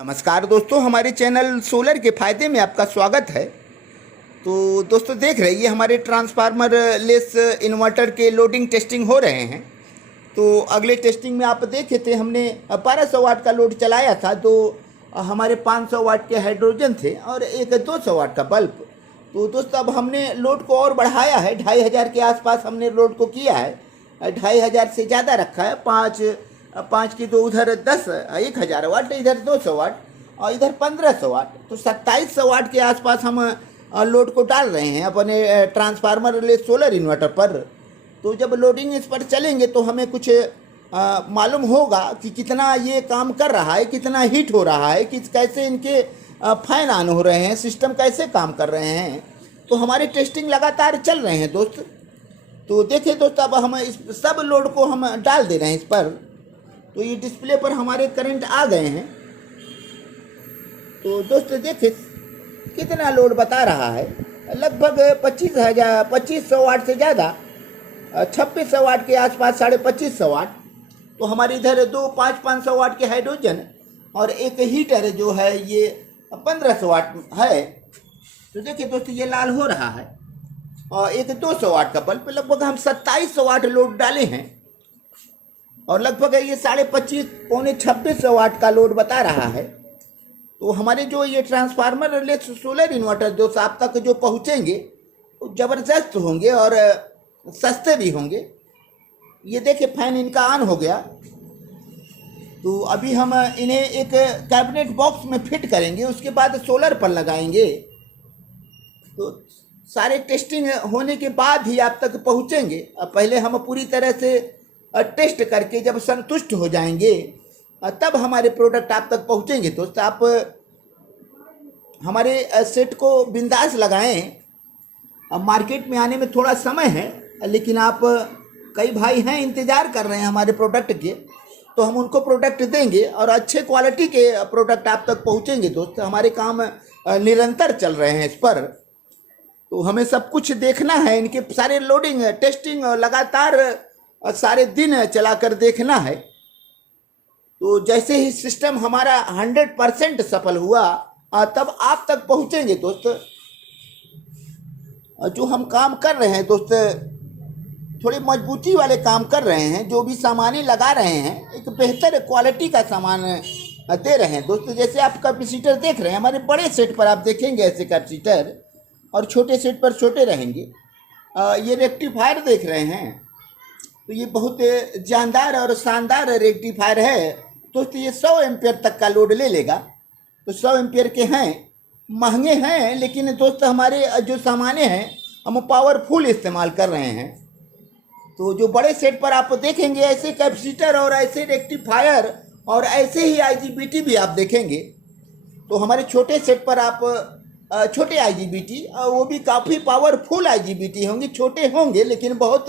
नमस्कार दोस्तों, हमारे चैनल सोलर के फ़ायदे में आपका स्वागत है। तो दोस्तों देख रहे हैं, ये हमारे ट्रांसफार्मर लेस इन्वर्टर के लोडिंग टेस्टिंग हो रहे हैं। तो अगले टेस्टिंग में आप देखे थे, हमने 1200 वाट का लोड चलाया था। तो हमारे 500 वाट के हाइड्रोजन थे और एक 200 वाट का बल्ब। तो दोस्तों अब हमने लोड को और बढ़ाया है, 2500 के आसपास हमने लोड को किया है। 2500 से ज़्यादा रखा है। पाँच की तो उधर 10,000 वाट, इधर 200 वाट और इधर 1500 वाट, तो 2700 वाट के आसपास हम लोड को डाल रहे हैं अपने ट्रांसफार्मर ले सोलर इन्वर्टर पर। तो जब लोडिंग इस पर चलेंगे तो हमें कुछ मालूम होगा कि कितना ये काम कर रहा है, कितना हीट हो रहा है, कैसे इनके फैन ऑन हो रहे हैं, सिस्टम कैसे काम कर रहे हैं। तो हमारी टेस्टिंग लगातार चल रहे हैं दोस्त। तो देखिए दोस्त, अब हम इस सब लोड को हम डाल दे रहे हैं इस पर। तो ये डिस्प्ले पर हमारे करंट आ गए हैं। तो दोस्तों देखिए कितना लोड बता रहा है, लगभग 2500 वाट से ज़्यादा, 2600 वाट के आसपास, 2550 वाट। तो हमारे इधर दो 500 वाट के हाइड्रोजन और एक हीटर जो है ये 1500 वाट है। तो देखिए दोस्तों ये लाल हो रहा है और एक 200 वाट का बल्ब, लगभग हम 2700 वाट लोड डाले हैं और लगभग ये 25.5 पौने 2600 वाट का लोड बता रहा है। तो हमारे जो ये ट्रांसफार्मर ले सोलर इन्वर्टर जो आप तक जो पहुँचेंगे वो ज़बरदस्त होंगे और सस्ते भी होंगे। ये देखिए फैन इनका ऑन हो गया। तो अभी हम इन्हें एक कैबिनेट बॉक्स में फिट करेंगे, उसके बाद सोलर पर लगाएंगे। तो सारे टेस्टिंग होने के बाद ही आप तक पहुँचेंगे। अब पहले हम पूरी तरह से टेस्ट करके जब संतुष्ट हो जाएंगे तब हमारे प्रोडक्ट आप तक पहुंचेंगे। दोस्त आप हमारे सेट को बिंदास लगाएं। अब मार्केट में आने में थोड़ा समय है, लेकिन आप कई भाई हैं इंतज़ार कर रहे हैं हमारे प्रोडक्ट के, तो हम उनको प्रोडक्ट देंगे और अच्छे क्वालिटी के प्रोडक्ट आप तक पहुंचेंगे। दोस्त हमारे काम निरंतर चल रहे हैं इस पर। तो हमें सब कुछ देखना है, इनके सारे लोडिंग टेस्टिंग लगातार सारे दिन चलाकर देखना है। तो जैसे ही सिस्टम हमारा 100% सफल हुआ तब आप तक पहुंचेंगे दोस्त। जो हम काम कर रहे हैं दोस्त, थोड़ी मजबूती वाले काम कर रहे हैं। जो भी सामान लगा रहे हैं एक बेहतर क्वालिटी का सामान दे रहे हैं दोस्त। जैसे आप कैपेसिटर देख रहे हैं, हमारे बड़े सेट पर आप देखेंगे ऐसे कैपेसिटर और छोटे सेट पर छोटे रहेंगे। ये रेक्टिफायर देख रहे हैं, तो ये बहुत जानदार और शानदार रेक्टिफायर है दोस्तों। ये 100 एम्पियर तक का लोड ले लेगा। तो 100 एम्पियर के हैं, महंगे हैं, लेकिन दोस्त हमारे जो सामान हैं हम पावरफुल इस्तेमाल कर रहे हैं। तो जो बड़े सेट पर आप देखेंगे ऐसे कैपेसिटर और ऐसे रेक्टिफायर और ऐसे ही IGBT भी आप देखेंगे। तो हमारे छोटे सेट पर आप छोटे IGBT, वो भी काफ़ी पावरफुल IGBT होंगे। छोटे होंगे लेकिन बहुत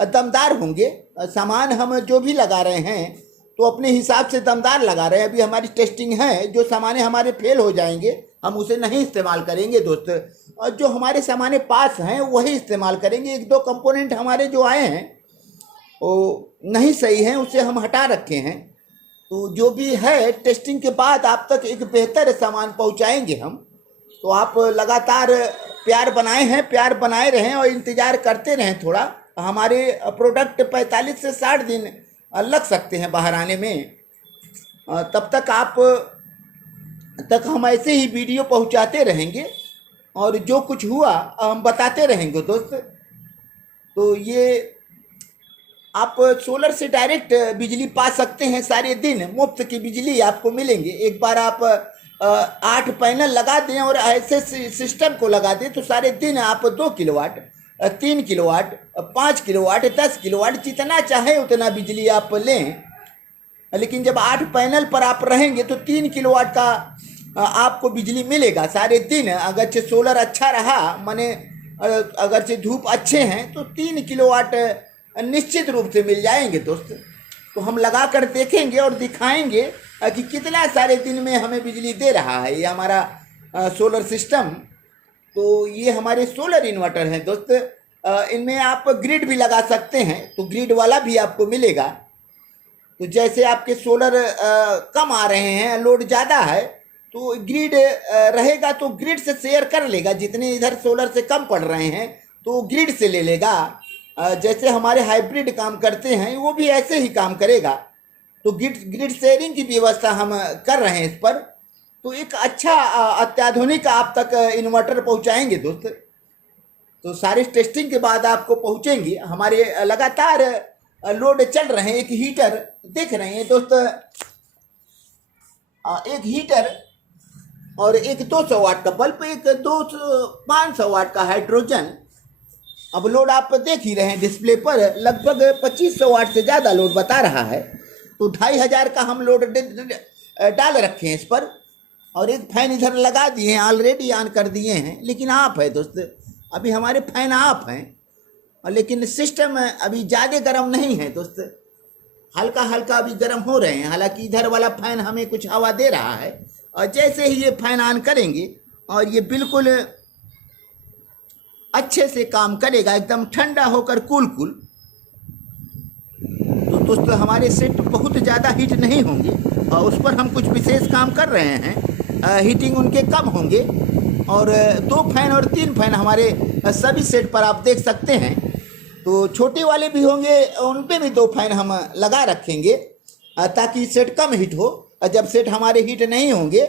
दमदार होंगे। सामान हम जो भी लगा रहे हैं तो अपने हिसाब से दमदार लगा रहे हैं। अभी हमारी टेस्टिंग है, जो सामान हमारे फेल हो जाएंगे हम उसे नहीं इस्तेमाल करेंगे दोस्त, और जो हमारे सामान पास हैं वही इस्तेमाल करेंगे। एक दो कंपोनेंट हमारे जो आए हैं वो नहीं सही हैं, उसे हम हटा रखे हैं। तो जो भी है टेस्टिंग के बाद आप तक एक बेहतर सामान पहुंचाएंगे हम। तो आप लगातार प्यार बनाए हैं, प्यार बनाए रहें और इंतज़ार करते रहें थोड़ा। हमारे प्रोडक्ट 45 से 60 दिन लग सकते हैं बाहर आने में। तब तक हम ऐसे ही वीडियो पहुंचाते रहेंगे और जो कुछ हुआ हम बताते रहेंगे दोस्त। तो ये आप सोलर से डायरेक्ट बिजली पा सकते हैं, सारे दिन मुफ्त की बिजली आपको मिलेंगे। एक बार आप 8 पैनल लगा दें और ऐसे सिस्टम को लगा दें तो सारे दिन आप 2 किलोवाट, 3 किलोवाट, 5 किलोवाट, 10 किलोवाट, जितना चाहे उतना बिजली आप लें। लेकिन जब 8 पैनल पर आप रहेंगे तो 3 किलोवाट का आपको बिजली मिलेगा सारे दिन। अगरचे सोलर अच्छा रहा, माने अगरचे धूप अच्छे हैं, तो 3 किलोवाट निश्चित रूप से मिल जाएंगे दोस्त। तो हम लगा कर देखेंगे और दिखाएंगे कि कितना सारे दिन में हमें बिजली दे रहा है ये हमारा सोलर सिस्टम। तो ये हमारे सोलर इन्वर्टर हैं दोस्त। इनमें आप ग्रिड भी लगा सकते हैं, तो ग्रिड वाला भी आपको मिलेगा। तो जैसे आपके सोलर कम आ रहे हैं, लोड ज़्यादा है, तो ग्रिड रहेगा तो ग्रिड से शेयर कर लेगा। जितने इधर सोलर से कम पड़ रहे हैं तो ग्रिड से ले लेगा। जैसे हमारे हाइब्रिड काम करते हैं वो भी ऐसे ही काम करेगा। तो ग्रिड शेयरिंग की व्यवस्था हम कर रहे हैं इस पर। तो एक अच्छा अत्याधुनिक आप तक इन्वर्टर पहुंचाएंगे दोस्त। तो सारी टेस्टिंग के बाद आपको पहुंचेंगे। हमारे लगातार लोड चल रहे हैं। एक हीटर देख रहे हैं दोस्त, एक हीटर और एक 200 वाट का बल्ब, एक 500 वाट का हाइड्रोजन। अब लोड आप देख ही रहे हैं डिस्प्ले पर, लगभग 2500 वाट से ज़्यादा लोड बता रहा है। तो 2500 का हम लोड डाल रखे हैं इस पर। और एक फैन इधर लगा दिए हैं, ऑलरेडी ऑन कर दिए हैं, लेकिन ऑफ है दोस्त। अभी हमारे फैन ऑफ हैं, लेकिन सिस्टम अभी ज़्यादा गर्म नहीं है दोस्त, हल्का हल्का अभी गर्म हो रहे हैं। हालांकि इधर वाला फैन हमें कुछ हवा दे रहा है, और जैसे ही ये फैन ऑन करेंगे और ये बिल्कुल अच्छे से काम करेगा, एकदम ठंडा होकर कूल। तो दोस्तों हमारे सेट बहुत ज़्यादा हीट नहीं होंगे, और उस पर हम कुछ विशेष काम कर रहे हैं। हीटिंग उनके कम होंगे। और 2 फैन और 3 फैन हमारे सभी सेट पर आप देख सकते हैं। तो छोटे वाले भी होंगे, उन पे भी 2 फैन हम लगा रखेंगे, ताकि सेट कम हीट हो। और जब सेट हमारे हीट नहीं होंगे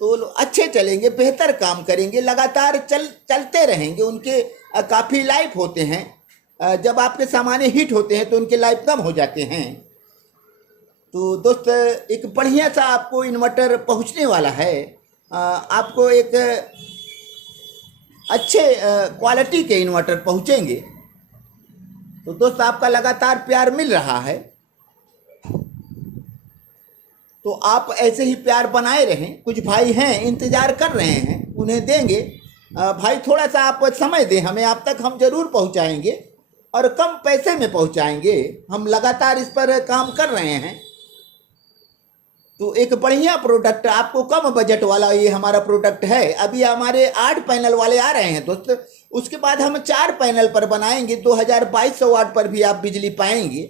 तो अच्छे चलेंगे, बेहतर काम करेंगे, लगातार चलते रहेंगे। उनके काफ़ी लाइफ होते हैं। जब आपके सामान्य हीट होते हैं तो उनके लाइफ कम हो जाते हैं। तो दोस्त एक बढ़िया सा आपको इन्वर्टर पहुंचने वाला है। आपको एक अच्छे क्वालिटी के इन्वर्टर पहुंचेंगे। तो दोस्त आपका लगातार प्यार मिल रहा है, तो आप ऐसे ही प्यार बनाए रहें। कुछ भाई हैं इंतज़ार कर रहे हैं, उन्हें देंगे। भाई थोड़ा सा आप समय दें हमें, आप तक हम ज़रूर पहुंचाएंगे, और कम पैसे में पहुंचाएंगे। हम लगातार इस पर काम कर रहे हैं। तो एक बढ़िया प्रोडक्ट आपको, कम बजट वाला ये हमारा प्रोडक्ट है। अभी हमारे 8 पैनल वाले आ रहे हैं दोस्त, उसके बाद हम 4 पैनल पर बनाएंगे। 2200 वाट पर भी आप बिजली पाएंगे।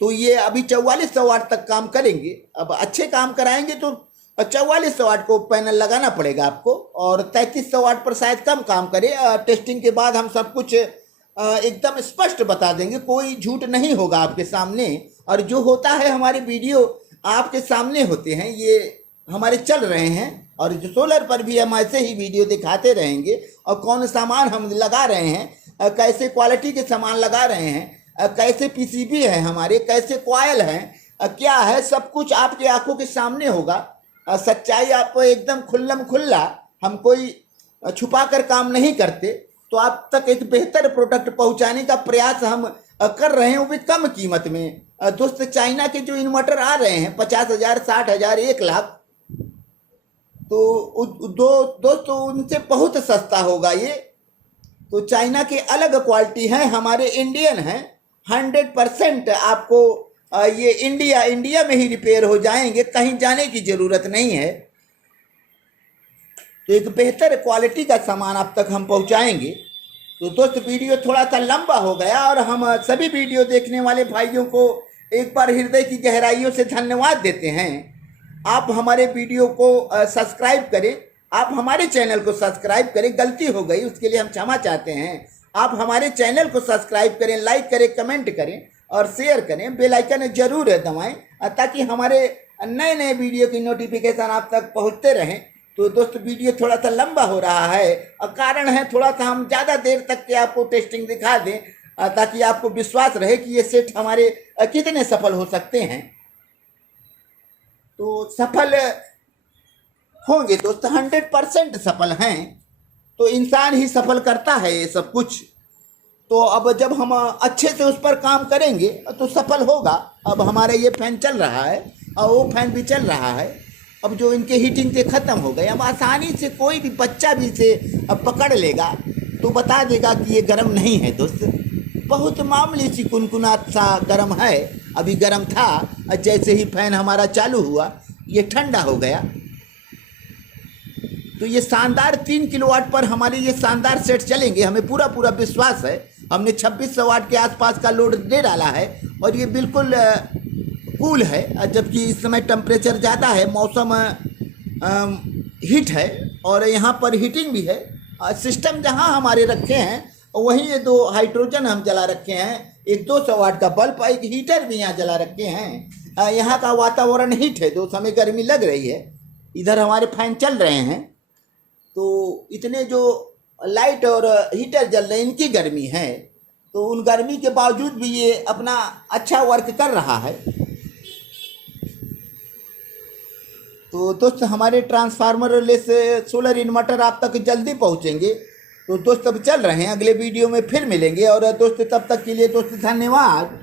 तो ये अभी 4400 वाट तक काम करेंगे। अब अच्छे काम कराएंगे तो 4400 वाट को पैनल लगाना पड़ेगा आपको, और 3300 वाट पर शायद कम काम करे। टेस्टिंग के बाद हम सब कुछ एकदम स्पष्ट बता देंगे, कोई झूठ नहीं होगा आपके सामने। और जो होता है हमारे वीडियो आपके सामने होते हैं, ये हमारे चल रहे हैं। और जो सोलर पर भी हम ऐसे ही वीडियो दिखाते रहेंगे, और कौन सामान हम लगा रहे हैं, कैसे क्वालिटी के सामान लगा रहे हैं, कैसे पीसीबी है हमारे, कैसे कॉयल हैं, क्या है, सब कुछ आपके आंखों के सामने होगा। सच्चाई आप एकदम खुल्लम खुल्ला, हम कोई छुपा कर काम नहीं करते। तो आप तक एक बेहतर प्रोडक्ट पहुंचाने का प्रयास हम कर रहे हैं, वो भी कम कीमत में। दोस्त चाइना के जो इन्वर्टर आ रहे हैं 50,000, 60,000, 1 लाख, तो दोस्तों उनसे बहुत सस्ता होगा ये। तो चाइना के अलग क्वालिटी हैं, हमारे इंडियन हैं। 100% आपको ये इंडिया में ही रिपेयर हो जाएंगे, कहीं जाने की ज़रूरत नहीं है। तो एक बेहतर क्वालिटी का सामान आप तक हम पहुंचाएंगे। तो दोस्त वीडियो थोड़ा सा लंबा हो गया, और हम सभी वीडियो देखने वाले भाइयों को एक बार हृदय की गहराइयों से धन्यवाद देते हैं। आप हमारे वीडियो को सब्सक्राइब करें, आप हमारे चैनल को सब्सक्राइब करें। गलती हो गई उसके लिए हम क्षमा चाहते हैं। आप हमारे चैनल को सब्सक्राइब करें, लाइक करें, कमेंट करें और शेयर करें। बेल आइकन जरूर दबाएं, ताकि हमारे नए नए वीडियो की नोटिफिकेशन आप तक पहुंचते रहें। तो दोस्त वीडियो थोड़ा सा लंबा हो रहा है, और कारण है थोड़ा सा हम ज़्यादा देर तक के आपको टेस्टिंग दिखा दें, ताकि आपको विश्वास रहे कि ये सेट हमारे कितने सफल हो सकते हैं। तो सफल होंगे दोस्त, 100% सफल हैं। तो इंसान ही सफल करता है ये सब कुछ। तो अब जब हम अच्छे से उस पर काम करेंगे तो सफल होगा। अब हमारा ये फैन चल रहा है, और वो फैन भी चल रहा है। अब जो इनके हीटिंग से ख़त्म हो गए, अब आसानी से कोई भी बच्चा भी इसे अब पकड़ लेगा तो बता देगा कि ये गर्म नहीं है दोस्त। बहुत मामूली सी कुनकुनात सा गर्म है। अभी गर्म था, जैसे ही फैन हमारा चालू हुआ ये ठंडा हो गया। तो ये शानदार 3 किलोवाट पर हमारे ये शानदार सेट चलेंगे, हमें पूरा विश्वास है। हमने 2600 वाट के आसपास का लोड दे डाला है, और ये बिल्कुल कूल है, जबकि इस समय टेम्परेचर ज़्यादा है, मौसम हीट है और यहाँ पर हीटिंग भी है। सिस्टम जहाँ हमारे रखे हैं वहीं ये 2 हाइड्रोजन हम जला रखे हैं, एक 200 वाट का बल्ब, एक हीटर भी यहाँ जला रखे हैं। यहाँ का वातावरण हीट है, तो हमें गर्मी लग रही है। इधर हमारे फैन चल रहे हैं, तो इतने जो लाइट और हीटर जल रहे हैं इनकी गर्मी है, तो उन गर्मी के बावजूद भी ये अपना अच्छा वर्क कर रहा है। तो दोस्त हमारे ट्रांसफार्मर लेस सोलर इन्वर्टर आप तक जल्दी पहुंचेंगे। तो दोस्त अब चल रहे हैं, अगले वीडियो में फिर मिलेंगे। और दोस्त तब तक के लिए दोस्त धन्यवाद।